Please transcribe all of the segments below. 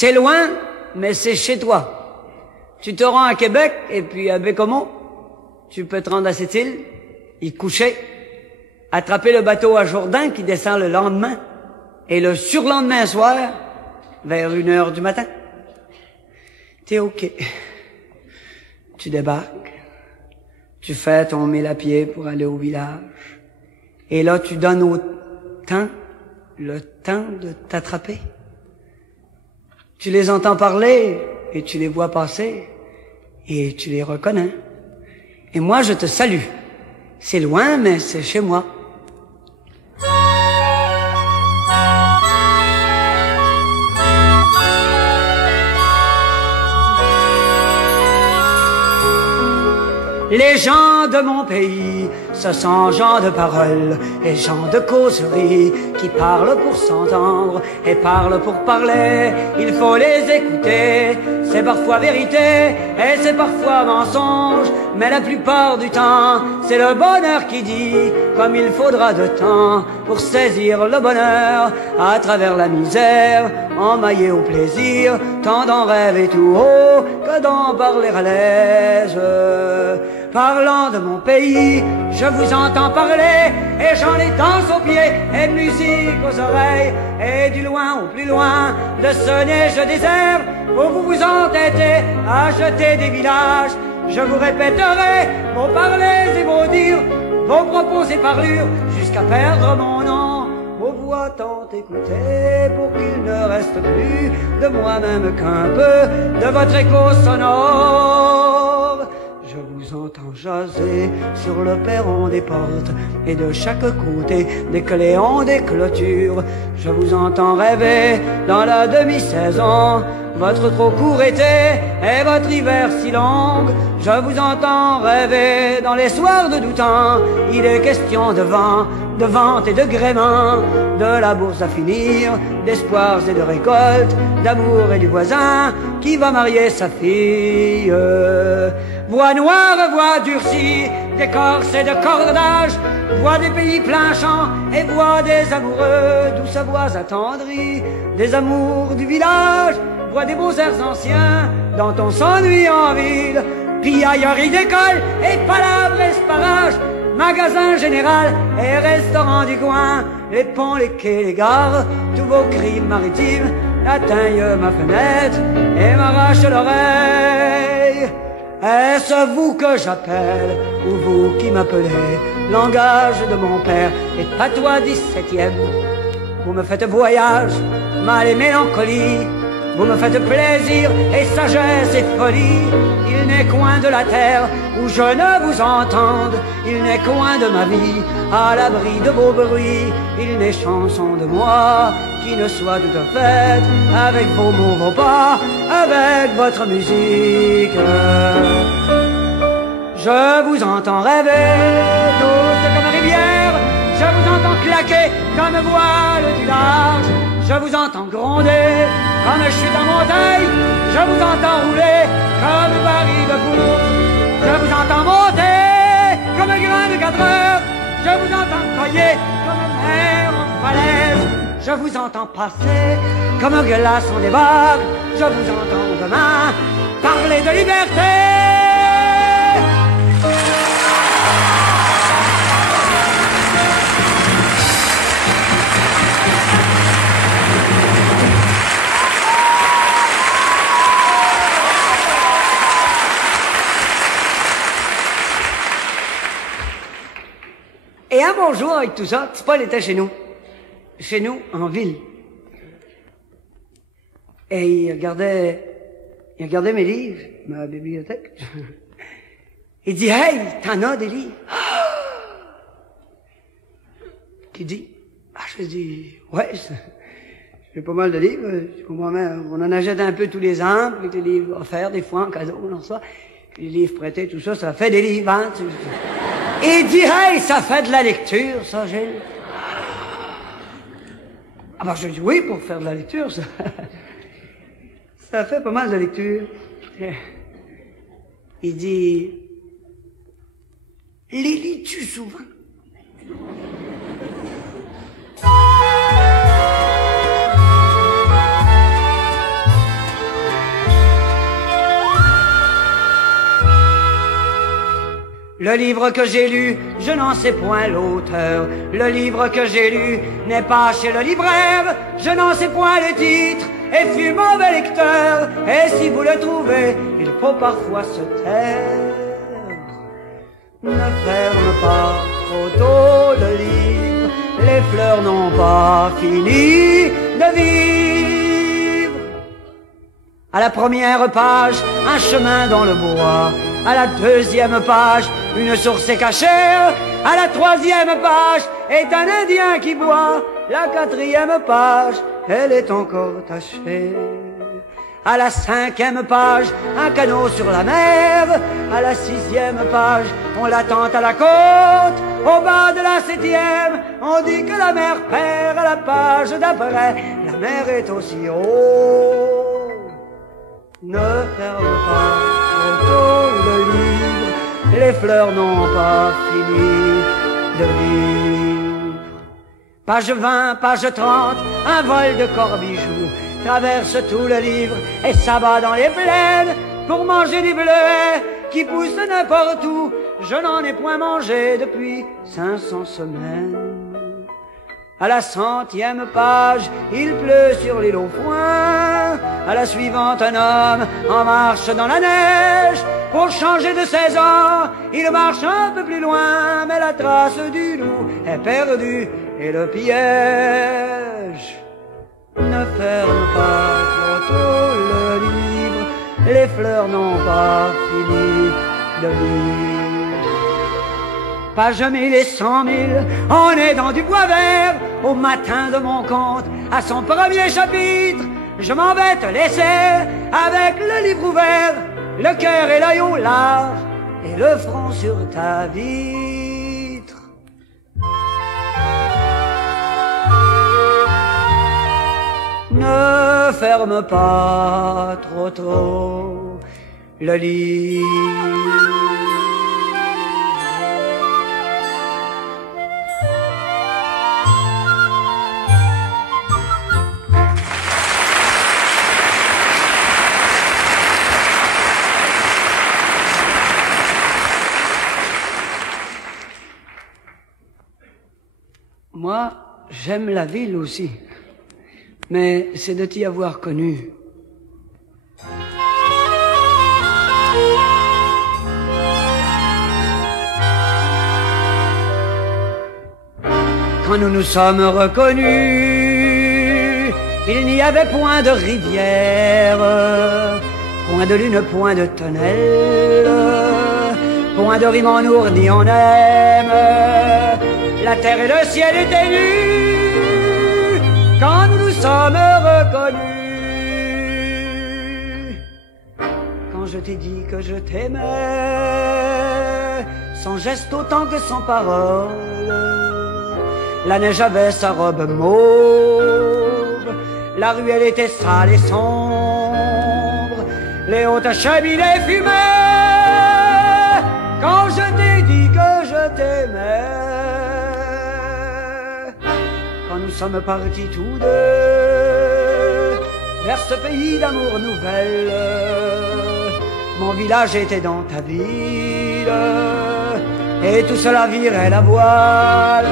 C'est loin, mais c'est chez toi. Tu te rends à Québec, et puis à Bécomo, tu peux te rendre à cette île, y coucher, attraper le bateau à Jourdain qui descend le lendemain, et le surlendemain soir, vers 1h du matin, t'es OK. Tu débarques, tu fais ton 1000 à pied pour aller au village, et là tu donnes au temps, le temps de t'attraper. Tu les entends parler, et tu les vois passer, et tu les reconnais. Et moi je te salue. C'est loin, mais c'est chez moi. Les gens de mon pays, ce sont gens de parole et gens de causerie qui parlent pour s'entendre et parlent pour parler. Il faut les écouter, c'est parfois vérité et c'est parfois mensonge, mais la plupart du temps, c'est le bonheur qui dit comme il faudra de temps pour saisir le bonheur à travers la misère, emmaillé au plaisir, tant d'en rêver tout haut que d'en parler à l'aise. Parlant de mon pays, je vous entends parler, et j'en ai danse aux pieds, et musique aux oreilles, et du loin au plus loin, de ce neige désert, où vous vous entêtez à jeter des villages. Je vous répéterai vos parlers et vos dires, vos propos et parlures, jusqu'à perdre mon nom, vos voix tant écoutées, pour qu'il ne reste plus de moi-même qu'un peu de votre écho sonore. Je vous entends jaser sur le perron des portes et de chaque côté des cléons des clôtures. Je vous entends rêver dans la demi-saison, votre trop court été et votre hiver si long. Je vous entends rêver dans les soirs de doux temps. Il est question de vent, de vente et de gréement, de la bourse à finir, d'espoirs et de récoltes, d'amour et du voisin qui va marier sa fille. Voix noire, voix durcie, d'écorce et de cordage, voix des pays plein champ et voix des amoureux, douces voix attendries, des amours du village, voix des beaux airs anciens, dont on s'ennuie en ville, piaillerie d'école et palabres esparage, magasin général et restaurant du coin, les ponts, les quais, les gares, tous vos cris maritimes atteignent ma fenêtre et m'arrachent l'oreille. Est-ce vous que j'appelle, ou vous qui m'appelez, langage de mon père et patois 17e? Vous me faites voyage, mal et mélancolie, vous me faites plaisir et sagesse et folie. Il n'est coin de la terre où je ne vous entende, il n'est coin de ma vie à l'abri de vos bruits. Il n'est chanson de moi qui ne soit toute faite avec vos mots, vos pas, avec votre musique. Je vous entends rêver, douce comme rivière, je vous entends claquer comme voile du large, je vous entends gronder comme chute en montagne, je vous entends rouler comme baril de bourse, je vous entends monter comme grain de 4 heures, je vous entends coller comme mer en falaise, je vous entends passer comme un glaçon des vagues, je vous entends demain parler de liberté. Et un bon jour, avec tout ça, Paul était chez nous, en ville. Et il regardait mes livres, ma bibliothèque. Il dit, hey, t'en as des livres? Qui dit? Ah, je dis, ouais, j'ai pas mal de livres. On en achète un peu tous les ans, avec les livres offerts, des fois, en cadeau, on en reçoit. Les livres prêtés, tout ça, ça fait des livres, hein. Et il dit, hey, ça fait de la lecture, ça, Gilles. Ah ben, je dis, oui, pour faire de la lecture, ça. Ça fait pas mal de lecture. Il dit, les lis-tu souvent? Le livre que j'ai lu, je n'en sais point l'auteur. Le livre que j'ai lu n'est pas chez le libraire. Je n'en sais point le titre et fus mauvais lecteur. Et si vous le trouvez, il faut parfois se taire. Ne ferme pas trop tôt le livre, les fleurs n'ont pas fini de vivre. À la première page, un chemin dans le bois. À la deuxième page, une source est cachée. À la troisième page, est un Indien qui boit. La quatrième page, elle est encore tachée. À la cinquième page, un canot sur la mer. À la sixième page, on l'attend à la côte. Au bas de la septième, on dit que la mer perd. À la page d'après, la mer est aussi haut. Ne ferme pas trop tôt le livre, les fleurs n'ont pas fini de vivre. Page 20, page 30, un vol de corbijoux traverse tout le livre et s'abat dans les plaines pour manger du bleuet qui pousse n'importe où. Je n'en ai point mangé depuis 500 semaines. À la 100e page, il pleut sur l'île au foin. À la suivante, un homme en marche dans la neige. Pour changer de saison, il marche un peu plus loin, mais la trace du loup est perdue et le piège. Ne ferme pas trop tôt le livre, les fleurs n'ont pas fini de vivre. Page 1000 et 100 000, on est dans du bois vert. Au matin de mon conte, à son premier chapitre, je m'en vais te laisser avec le livre ouvert, le cœur et l'œil au large et le front sur ta vitre. Ne ferme pas trop tôt le livre. Moi, j'aime la ville aussi, mais c'est de t'y avoir connu. Quand nous nous sommes reconnus, il n'y avait point de rivière, point de lune, point de tonnelle, point de rime en ourdi on aime. La terre et le ciel étaient nus quand nous nous sommes reconnus. Quand je t'ai dit que je t'aimais, sans geste autant que sans parole, la neige avait sa robe mauve, la ruelle était sale et sombre, les hautes cheminées fumaient. Quand je t'ai dit que je t'aimais, quand nous sommes partis tous deux vers ce pays d'amour nouvelle, mon village était dans ta ville et tout cela virait la voile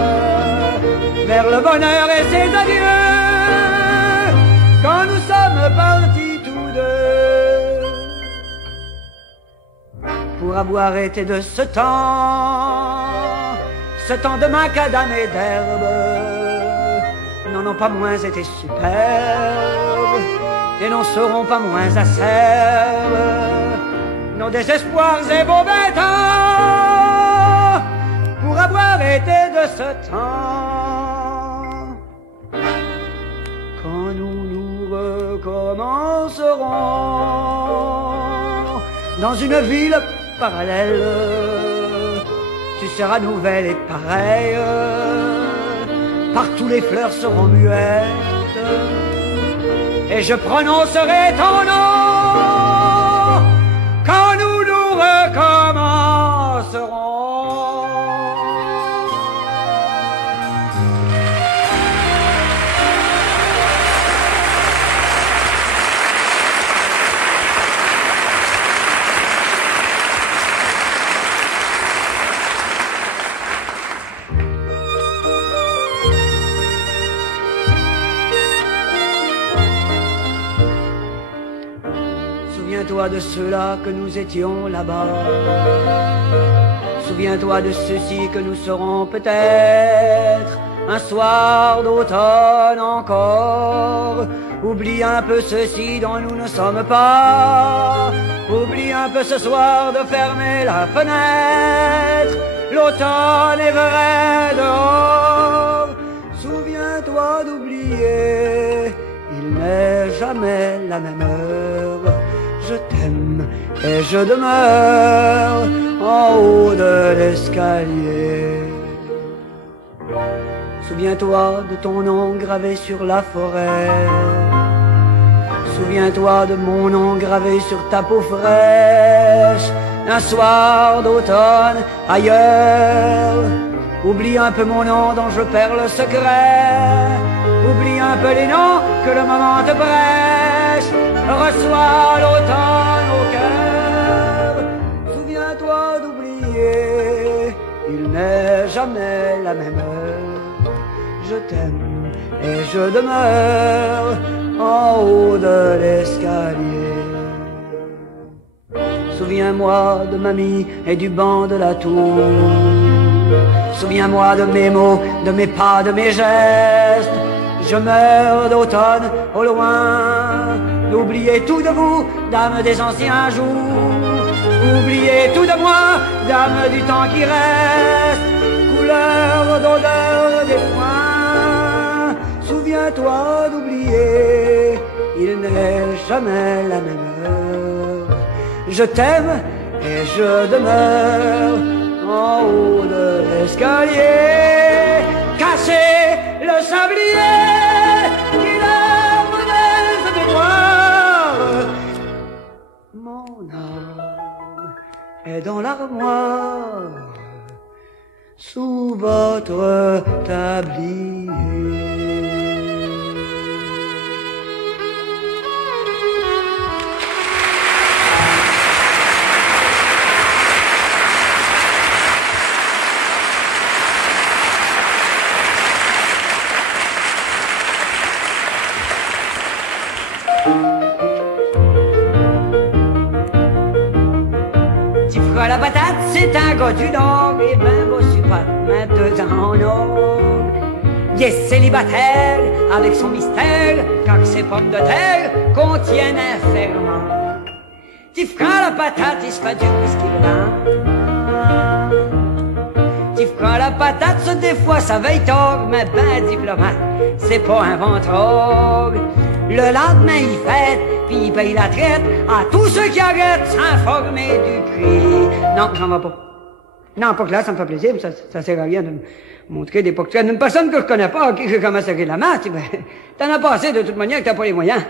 vers le bonheur et ses adieux. Quand nous sommes partis tous deux pour avoir été de ce temps de macadam et d'herbe, n'ont pas moins été superbes et n'en seront pas moins acerbes nos désespoirs et beaux bêtements pour avoir été de ce temps. Quand nous nous recommencerons dans une ville parallèle, tu seras nouvelle et pareille. Partout les fleurs seront muettes et je prononcerai ton nom quand nous nous recommencerons. de ceux-là que nous étions là-bas. Souviens-toi de ceux-ci que nous serons peut-être un soir d'automne encore. Oublie un peu ceci dont nous ne sommes pas. Oublie un peu ce soir de fermer la fenêtre. L'automne est vrai dehors. Souviens-toi d'oublier, il n'est jamais la même heure. Je t'aime et je demeure en haut de l'escalier. Souviens-toi de ton nom gravé sur la forêt. Souviens-toi de mon nom gravé sur ta peau fraîche. Un soir d'automne ailleurs. Oublie un peu mon nom dont je perds le secret. Oublie un peu les noms que le moment te prêche. Reçois l'automne au cœur. Souviens-toi d'oublier, il n'est jamais la même heure. Je t'aime et je demeure en haut de l'escalier. Souviens-moi de mamie et du banc de la tour. Souviens-moi de mes mots, de mes pas, de mes gestes. Je meurs d'automne au loin. Oubliez tout de vous, dame des anciens jours. Oubliez tout de moi, dame du temps qui reste. Couleur d'odeur des foins. Souviens-toi d'oublier, il n'est jamais la même heure. Je t'aime et je demeure en haut de l'escalier. Cassez le sablier qui leur mauvaise mémoire. Mon âme est dans l'armoire sous votre tablier. La patate, c'est un gars du Nord, et ben, moi, je suis pas maintenant en or. Il est célibataire, avec son mystère, car ses pommes de terre contiennent un ferment. Tu feras la patate, il se fait du whisky blanc. Tu feras la patate, ça, des fois, ça veille tort, mais ben, diplomate, c'est pas un ventreur. Le lendemain, il fête, puis il paye la traite à tous ceux qui arrêtent s'informer du prix. Non, j'en vais pas. Non, pas que là, ça me fait plaisir, mais ça sert à rien de me montrer des portraits d'une personne que je connais pas, à qui je commence à rire la main. T'en as pas assez de toute manière que t'as pas les moyens.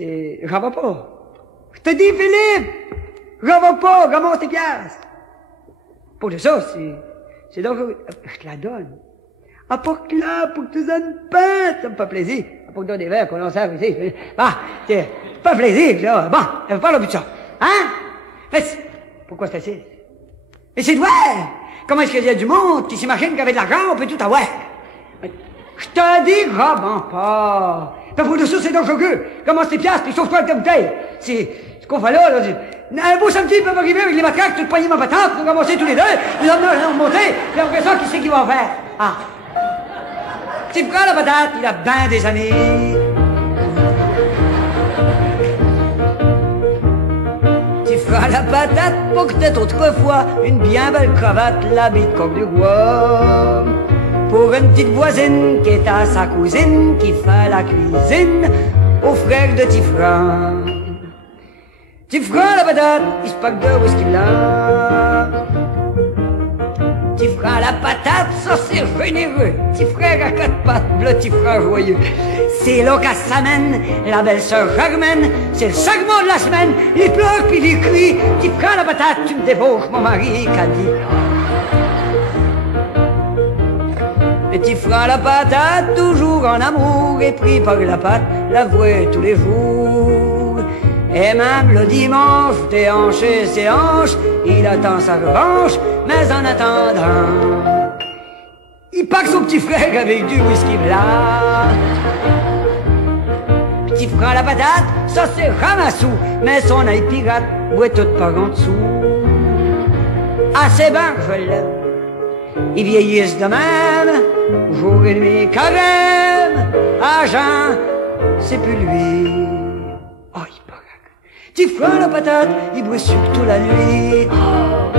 J'en vais pas. Je te dis, Philippe, j'en vais pas, ramasse tes piastres. Pour de ça, c'est donc, je te la donne. Ah, pas que là, pour que tu donnes pain, ça me fait plaisir. Pour que tu donnes des verres qu'on en sert ici. Ah, c'est pas plaisir, là. Bon, elle parle plus de ça. Hein? Mais pourquoi c'est assis? Mais c'est vrai! Comment est-ce qu'il y a du monde qui s'imagine qu'avec de l'argent, on peut tout avoir? Je te dis, vraiment pas. T'as pour de ça, c'est dangereux. Commence tes piastres, puis sauve-toi avec ta bouteille. C'est ce qu'on fait là, un beau samedi, ils peuvent arriver avec les matraques, toute poignée ma patate, nous ramasser tous les deux, nous emmener monter, puis après ça, qui c'est qui va faire? Ah. Tu prends la patate, il a ben des amis. Tu feras la patate pour que t'aies autrefois une bien belle cravate, l'habit de coq du roi. Pour une petite voisine qui est à sa cousine, qui fait la cuisine au frère de Tifran. Tu feras la patate, il se pack de whisky blanc. Tu feras la patate, ça c'est généreux. Tu frère à quatre pattes, le petit frère joyeux. C'est là qu'elle s'amène, la belle-sœur Germaine. C'est le segment de la semaine, il pleure puis il crie. Tu feras la patate, tu me débauches, mon mari, qu'a dit. Et tu feras la patate, toujours en amour, et pris par la patte, l'avouer tous les jours. Et même le dimanche, déhanché ses hanches, il attend sa revanche, mais en attendant, il pack son petit frère avec du whisky blanc. Petit frère la patate, ça c'est ramassou, mais son œil pirate boit tout par en dessous. Assez ben, je l'aime. Ils vieillissent de même, jour et nuit, carême. Agent, c'est plus lui. Oh, il paraît. Petit frère la patate, il boit sucre toute la nuit. Oh.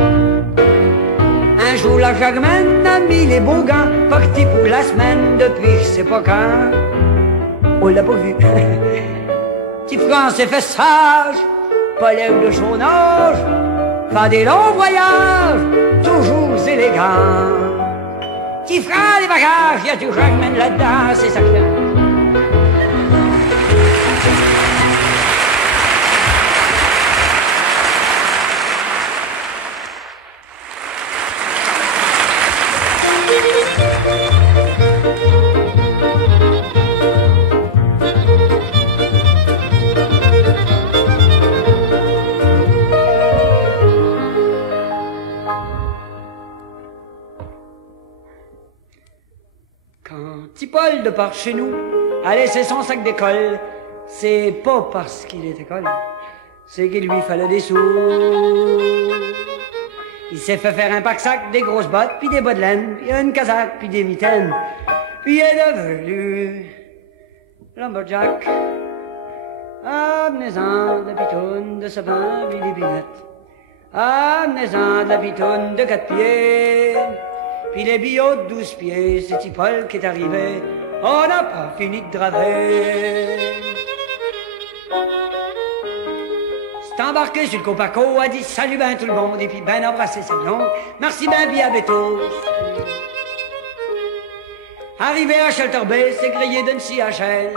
Un jour, la Germaine a mis les beaux gants, parti pour la semaine depuis je sais pas quand. On l'a pas vu. Petit frère s'est fait sage, pas l'air de son âge, faire des longs voyages, toujours élégants. Petit frère des bagages, y a du Germaine là-dedans, c'est ça que j'aime. Petit Paul de par chez nous a laissé son sac d'école. C'est pas parce qu'il est école, c'est qu'il lui fallait des sous. Il s'est fait faire un pack-sac, des grosses bottes, puis des bas de laine, puis une casaque, puis des mitaines. Puis il est devenu lumberjack. Amenez-en de la pitoune de sapin, puis des binettes. Amenez-en de la pitoune de 4 pieds. Puis les billots de 12 pieds, c'est petit Paul qui est arrivé, on n'a pas fini de draver. C'est embarqué sur le copaco, a dit salut ben tout le monde, et puis ben embrassé sa blonde, merci ben bien bétos. Arrivé à Shelter Bay, c'est grillé d'une CHL.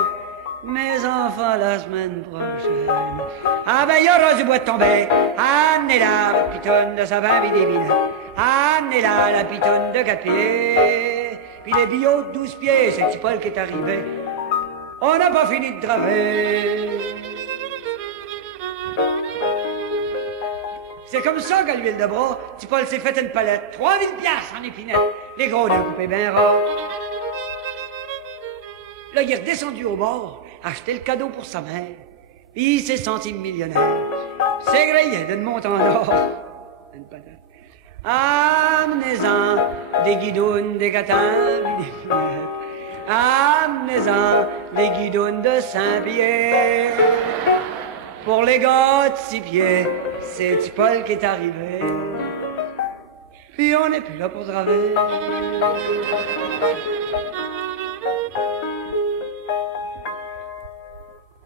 Mes enfants la semaine prochaine. Ah ben y'aura du bois de tomber. Amenez-la la pitonne de sapin et des binettes. Amenez-la la pitonne de 4 pieds. Puis les billots de 12 pieds, c'est petit Paul qui est arrivé. On n'a pas fini de draver. C'est comme ça qu'à l'huile de bras, petit Paul s'est fait une palette. 3000 piastres en épinette. Les gros deux coupés bien rares. Là, il est redescendu au bord, acheté le cadeau pour sa mère, puis il s'est senti millionnaire. C'est grillé d'une montre en or. Une patate. Amenez-en des guidounes, des catins, puis des pinettes. Amenez-en des guidounes de 5 pieds. Pour les gars de 6 pieds, c'est petit Paul qui est arrivé. Puis on n'est plus là pour draver.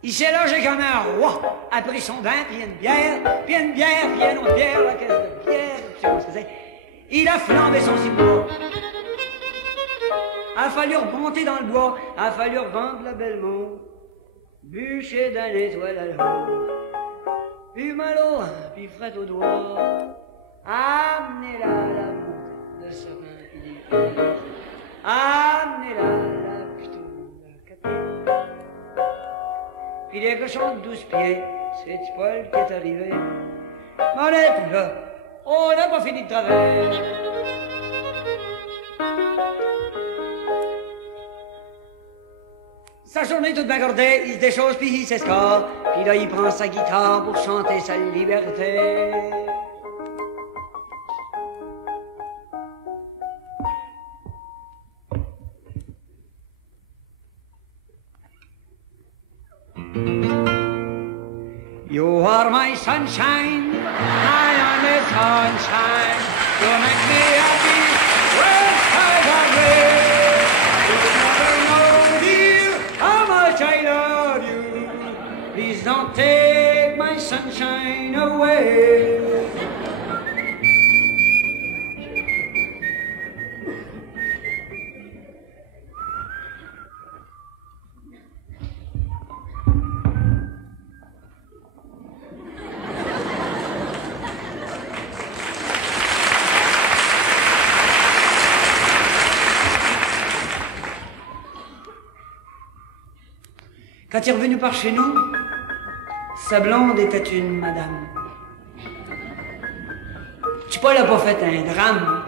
Il s'est logé comme un roi, a pris son vin, puis une bière, puis une bière, puis une autre bière, la caisse de bière, je sais pas ce que c'est. Il a flambé son cibois. A fallu remonter dans le bois, a fallu revendre la Belmont, bûcher dans l'étoile à l'eau, puis mal au rein, puis fret au doigt, amenez-la la montre de ce vin, puis des pieds, amenez-la la putain de 4 pieds. Puis les cochons de 12 pieds, c'est petit Paul qui est arrivé. Mais on est plus là, on n'a pas fini de travailler. Sa journée toute bacordée, il se déchausse puis il s'escore. Puis là il prend sa guitare pour chanter sa liberté. You are my sunshine, I am the sunshine. You make me happy when skies are gray. You never know, dear, how much I love you. Please don't take my sunshine away. Quand il est revenu par chez nous, sa blonde était une madame. Petit Paul n'a pas fait un drame,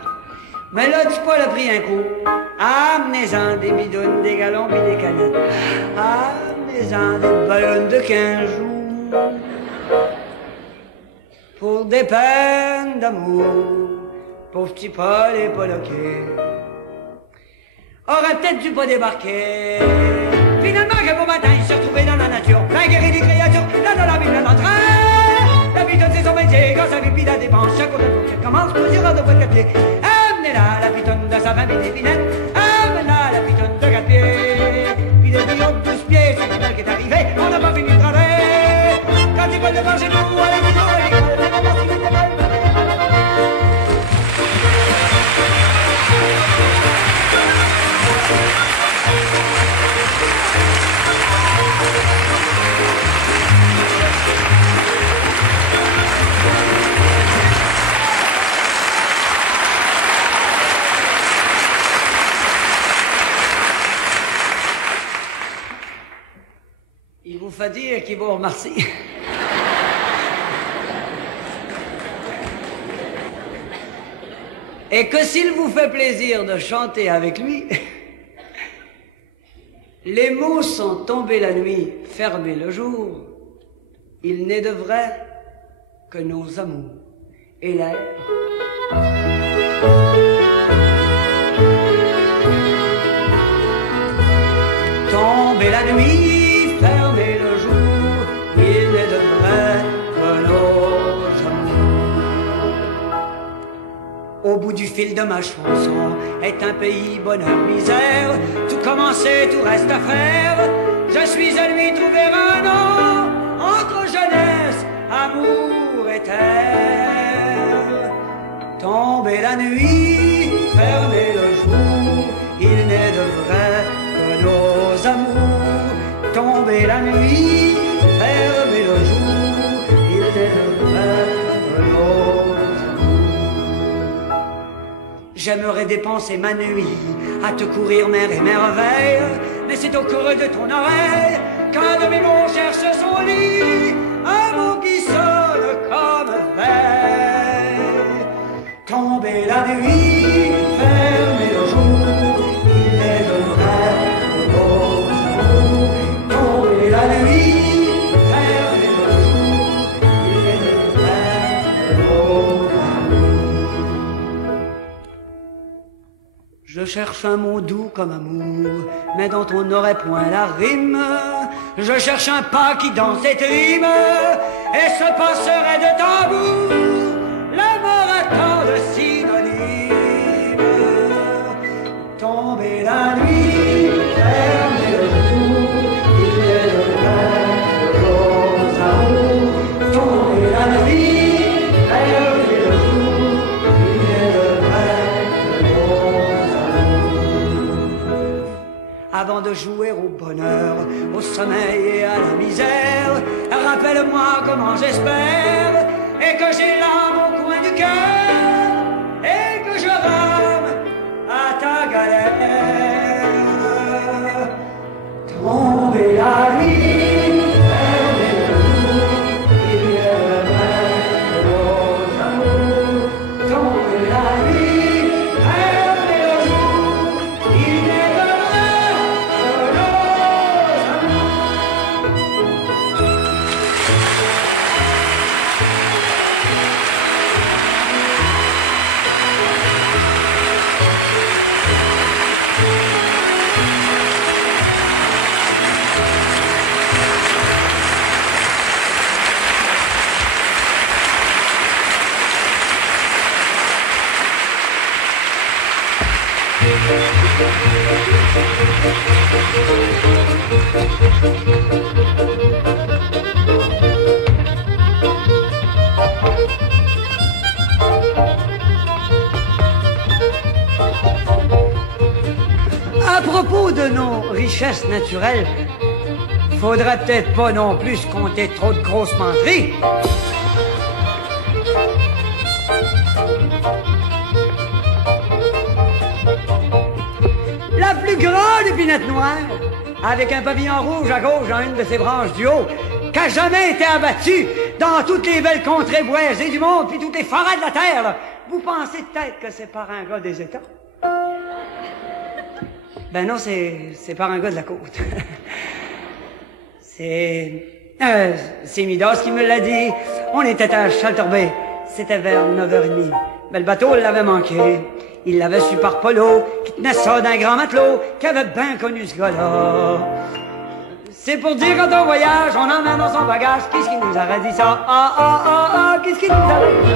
mais là, petit Paul a pris un coup. Amenez-en des bidounes, des galons puis des canettes. Amenez les uns des ballons de 15 jours. Pour des peines d'amour, pauvre petit Paul et Poloquet aurait peut-être dû pas débarquer. Finalement, qu'un beau matin, il s'est retrouvé dans la nature, plein guéri des créatures, là dans la ville, là dans le train. La pitonne, c'est son métier, quand sa vie, puis la dépense, chaque fois qu'elle commence, pour dire de votre pied. Amenez-la, la pitonne de sa femme et des lunettes, amenez-la, la pitonne de 4 pieds. Puis de lui, haute 12 pieds, c'est l'hiver qui est arrivé, on n'a pas fini de travailler. Quand il veut le manger, nous, à la maison, à l'école, c'est la partie de l'école. Il vous fait dire qu'il vous remercie. Et que s'il vous fait plaisir de chanter avec lui, les mots sont tombés la nuit, fermés le jour, il n'est de vrai que nos amours et l'air. Tombé la nuit, fermé le jour, il n'est de vrai que nos amours. Au bout du fil de ma chanson est un pays bonheur misère, tout commencé, tout reste à faire. Je suis à lui trouver un nom entre jeunesse, amour et terre. Tombé la nuit, fermé le jour, il n'est de vrai que nos amours. Tombé la nuit, fermé le jour, il n'est de vrai que nos amours. J'aimerais dépenser ma nuit à te courir mer et merveille, mais c'est au creux de ton oreille qu'un de mes mots cherche son lit, un mot qui sonne comme veille. Tombé la nuit, fermé le jour, il est de vrai que nos amours. Tombé la nuit, fermé le jour, il est de vrai que nos amours. Je cherche un mot doux comme amour, mais dont on n'aurait point la rime. Je cherche un pas qui dans cette rime, et ce pas serait de tambour. L'amour a tant de synonymes. Tomber la nuit, fermer le jour, il est de vrai que nos amours. Tomber la nuit, fermer le jour, il est de vrai que nos amours. Avant de jouer au bonheur, au sommeil et à la misère, rappelle-moi comment j'espère, et que j'ai l'âme au coin du cœur, et que je rame à ta galère. Tomber la nuit, fermer le jour, il est de vrai que nos amours. Tomber la nuit, fermer le jour, il est de vrai que nos amours. À propos de nos richesses naturelles, faudrait peut-être pas non plus compter trop de grosses menteries. La plus grande épinette noire, avec un pavillon rouge à gauche dans une de ses branches du haut, qu'a jamais été abattue dans toutes les belles contrées boisées du monde, puis toutes les forêts de la terre, là. Vous pensez peut-être que c'est par un gars des États? Ben non, c'est par un gars de la côte. C'est Midas qui me l'a dit. On était à Shelter Bay. C'était vers 9h30. Mais le bateau l'avait manqué. Il l'avait su par Polo, qui tenait ça d'un grand matelot, qui avait bien connu ce gars-là. C'est pour dire quand on voyage, on emmène dans son bagage. Qu'est-ce qui nous aurait dit ça? Qu'est-ce qui nous aurait dit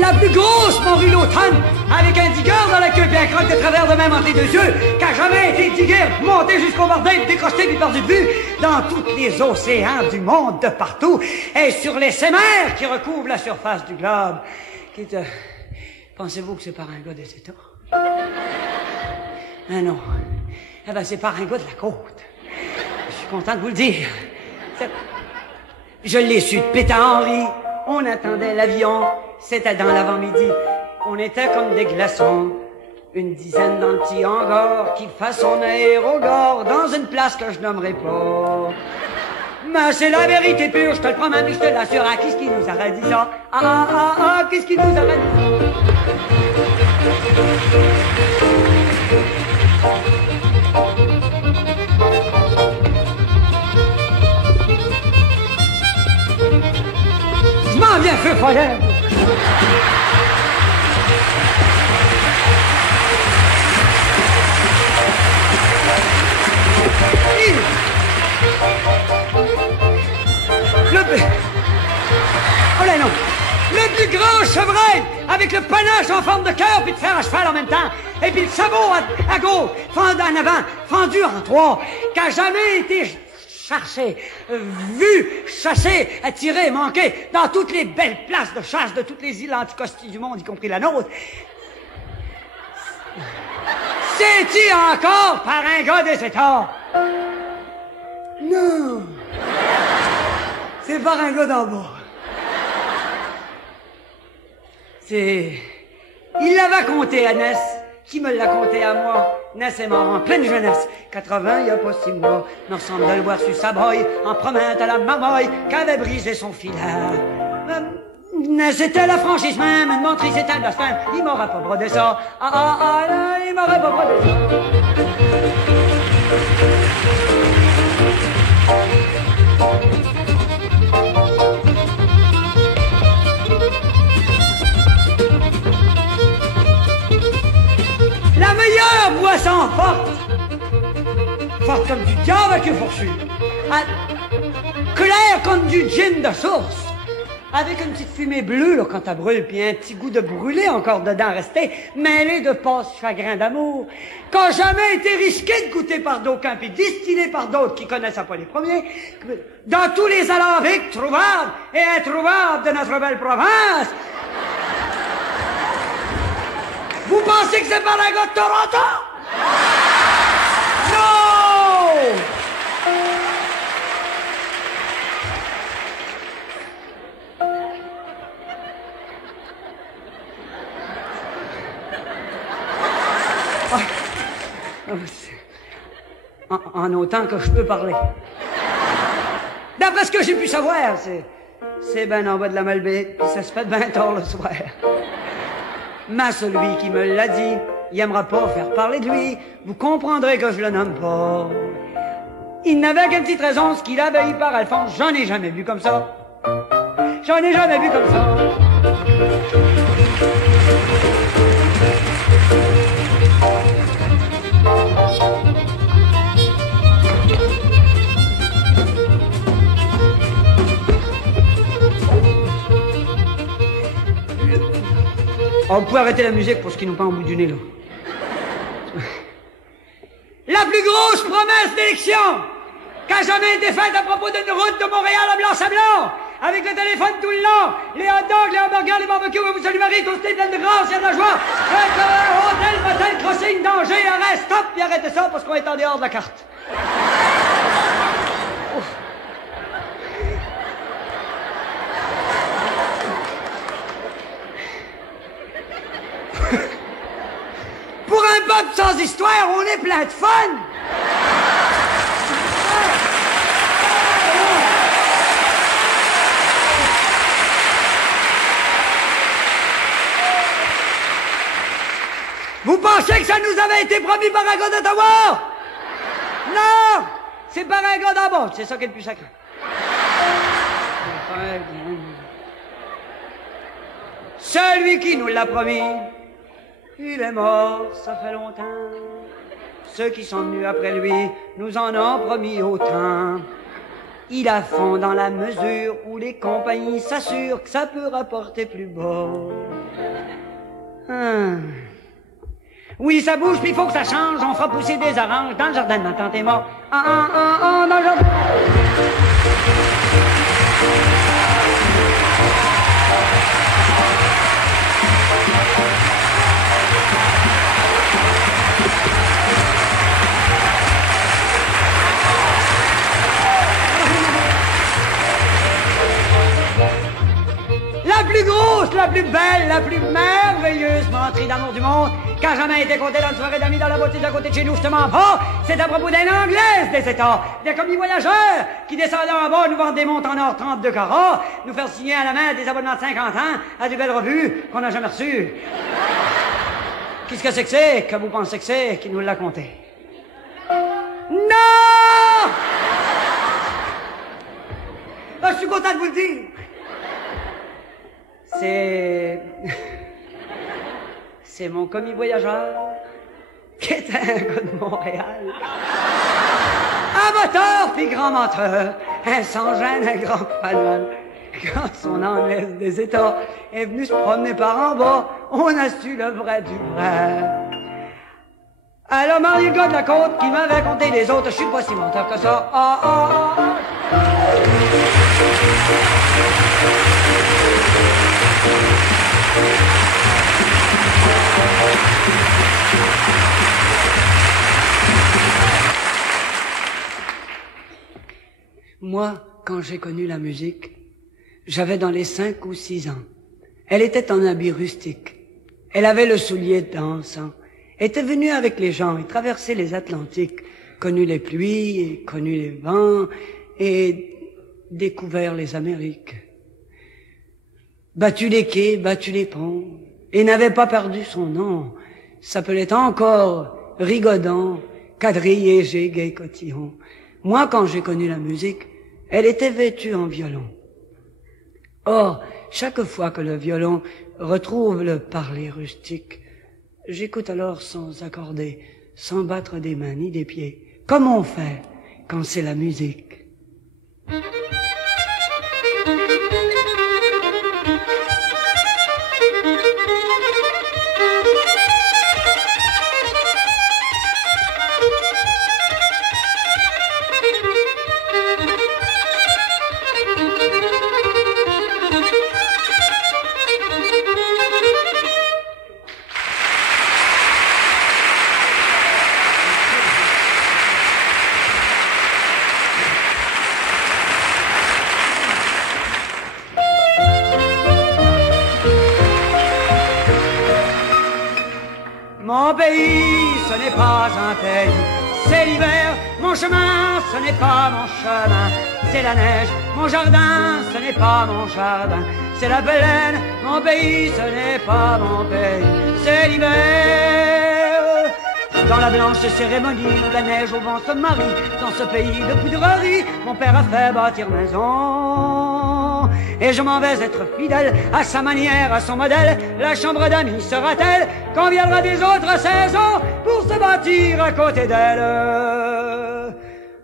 la plus grosse morue l'automne, avec un digger dans la queue et un croc de travers de même entre les deux yeux, qu'a jamais été digger, monté jusqu'au bordel, décroché puis perdu de vue, dans tous les océans du monde, de partout, et sur les sémères qui recouvrent la surface du globe. Pensez-vous que c'est par un gars des États? Ah non. Eh ben, c'est par un gars de la côte. Je suis content de vous le dire. Je l'ai su de Pétain-Henri. On attendait l'avion. C'était dans l'avant-midi. On était comme des glaçons. Une dizaine dans le petit hangar qui façonne aérogare dans une place que je nommerai pas. Mais c'est la vérité pure, je te le promets, mais je te l'assure. Qu'est-ce qui nous aurait dit ça? Qu'est-ce qui nous aurait dit ça? Je m'en viens, feu follet. Oh là non! Le plus grand chevreuil avec le panache en forme de cœur puis de fer à cheval en même temps. Et puis le sabot à gauche, fendu en avant, fendu en trois, qui a jamais été cherché, vu, chassé, attiré, manqué dans toutes les belles places de chasse de toutes les îles anticosti du monde, y compris la nôtre. C'est-il encore par un gars des États? Non! C'est par un gars d'en bas. Il l'avait compté à Ness, qui me l'a compté à moi. Ness est mort en pleine jeunesse, 80 il y a pas 6 mois. Me ressemble de le voir sur sa boye, en promenade à la marmoille, qu'avait brisé son filet. Ness était la franchise même, une mentrice était un blasphème. Il m'aurait pas brodé ça. Il m'aurait pas brodé ça. La meilleure boisson forte comme du diable avec une fourchue, clair comme du gin de source, avec une petite fumée bleue là, quand ça brûle, puis un petit goût de brûlé encore dedans resté, mêlé de passe-chagrin d'amour, qu'a jamais été risqué de goûter par d'aucuns, puis distillé par d'autres qui connaissent pas les premiers, dans tous les alambics trouvables et introuvables de notre belle province. Vous pensez que c'est par un gars de Toronto? Non! En autant que je peux parler. D'après ce que j'ai pu savoir, c'est ben en bas de la Malbaie, puis ça se fait ben tard le soir. Mais celui qui me l'a dit, il aimera pas faire parler de lui. Vous comprendrez que je le nomme pas. Il n'avait qu'une petite raison, ce qu'il avait eu par Alphonse. J'en ai jamais vu comme ça. J'en ai jamais vu comme ça. On peut arrêter la musique pour ce qui nous pend au bout du nez, là. La plus grosse promesse d'élection qu'a jamais été faite à propos d'une route de Montréal à Blanc-Sablon, avec le téléphone tout le long, les hot dogs, les hamburgers, les barbecues, vous salut Marie, toasté, pleine de grâce, il y a de la joie, hôtel, motel, crossing, danger, arrêt, stop, puis arrêtez ça parce qu'on est en dehors de la carte. Pour un peuple sans histoire, on est plein de fun! Vous pensez que ça nous avait été promis par un gars d'Ottawa? Non! C'est par un gars d'en bas, c'est ça qui est le plus sacré. Celui qui nous l'a promis, il est mort, ça fait longtemps. Ceux qui sont venus après lui nous en ont promis autant. Il a fond dans la mesure où les compagnies s'assurent que ça peut rapporter plus bas. Oui, ça bouge, puis il faut que ça change. On fera pousser des oranges dans le jardin de ma tante est morte. Dans le jardin. La plus grosse, la plus belle, la plus merveilleuse menterie d'amour du monde qu'a jamais été contée dans une soirée d'amis dans la boutique à côté de chez nous, justement pas. C'est à propos d'une Anglaise des États, des commis voyageurs qui descendaient en bas, nous vendent des montres en or 32 carats, nous faire signer à la main des abonnements de 50 ans à de belles revues qu'on n'a jamais reçues. Qu'est-ce que c'est que vous pensez que c'est qui nous l'a conté? Non! Ben, je suis content de vous le dire. C'est mon commis voyageur, qui était un gars de Montréal. Un moteur puis grand menteur, un sans-gêne, un grand fanal. Quand son Anglaise des États est venu se promener par en bas, on a su le vrai du vrai. Alors marié le gars de la côte qui m'avait conté les autres, je suis pas si menteur que ça. Moi, quand j'ai connu la musique, j'avais dans les 5 ou 6 ans. Elle était en habit rustique. Elle avait le soulier dansant. Était venue avec les gens et traversé les Atlantiques, connu les pluies, et connu les vents, et découvert les Amériques. Battu les quais, battu les ponts, et n'avait pas perdu son nom. S'appelait encore Rigodon, quadrille, égé, gai, cotillon. Moi, quand j'ai connu la musique, elle était vêtue en violon. Or, chaque fois que le violon retrouve le parler rustique, j'écoute alors sans accorder, sans battre des mains ni des pieds, comme on fait quand c'est la musique. Mon pays, ce n'est pas un pays, c'est l'hiver. Mon chemin, ce n'est pas mon chemin, c'est la neige. Mon jardin, ce n'est pas mon jardin, c'est la plaine. Mon pays, ce n'est pas mon pays, c'est l'hiver. Dans la blanche cérémonie où la neige au vent se marie, dans ce pays de poudrerie, mon père a fait bâtir maison. Et je m'en vais être fidèle à sa manière, à son modèle. La chambre d'amis sera-t-elle quand viendra des autres saisons pour se bâtir à côté d'elle?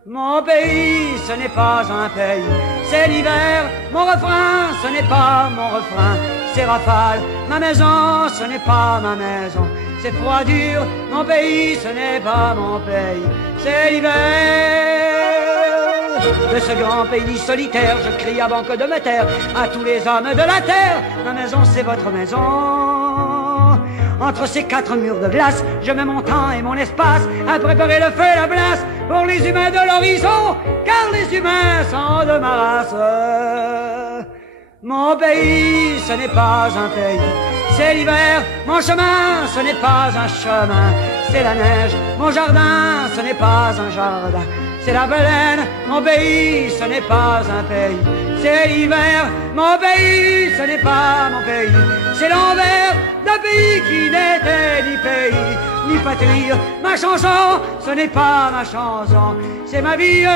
Mon pays, ce n'est pas un pays, c'est l'hiver. Mon refrain, ce n'est pas mon refrain, c'est rafale. Ma maison, ce n'est pas ma maison, c'est froid dur. Mon pays, ce n'est pas mon pays, c'est l'hiver. De ce grand pays solitaire, je crie avant que de me taire à tous les hommes de la terre. Ma maison, c'est votre maison. Entre ces 4 murs de glace, je mets mon temps et mon espace à préparer le feu et la place pour les humains de l'horizon, car les humains sont de ma race. Mon pays, ce n'est pas un pays, c'est l'hiver. Mon chemin, ce n'est pas un chemin, c'est la neige. Mon jardin, ce n'est pas un jardin, c'est la plaine. Mon pays, ce n'est pas un pays, c'est l'hiver. Mon pays, ce n'est pas mon pays, c'est l'envers d'un pays qui n'était ni pays, ni patrie. Ma chanson, ce n'est pas ma chanson, c'est ma vie.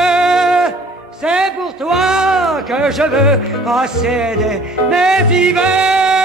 C'est pour toi que je veux posséder mes hivers.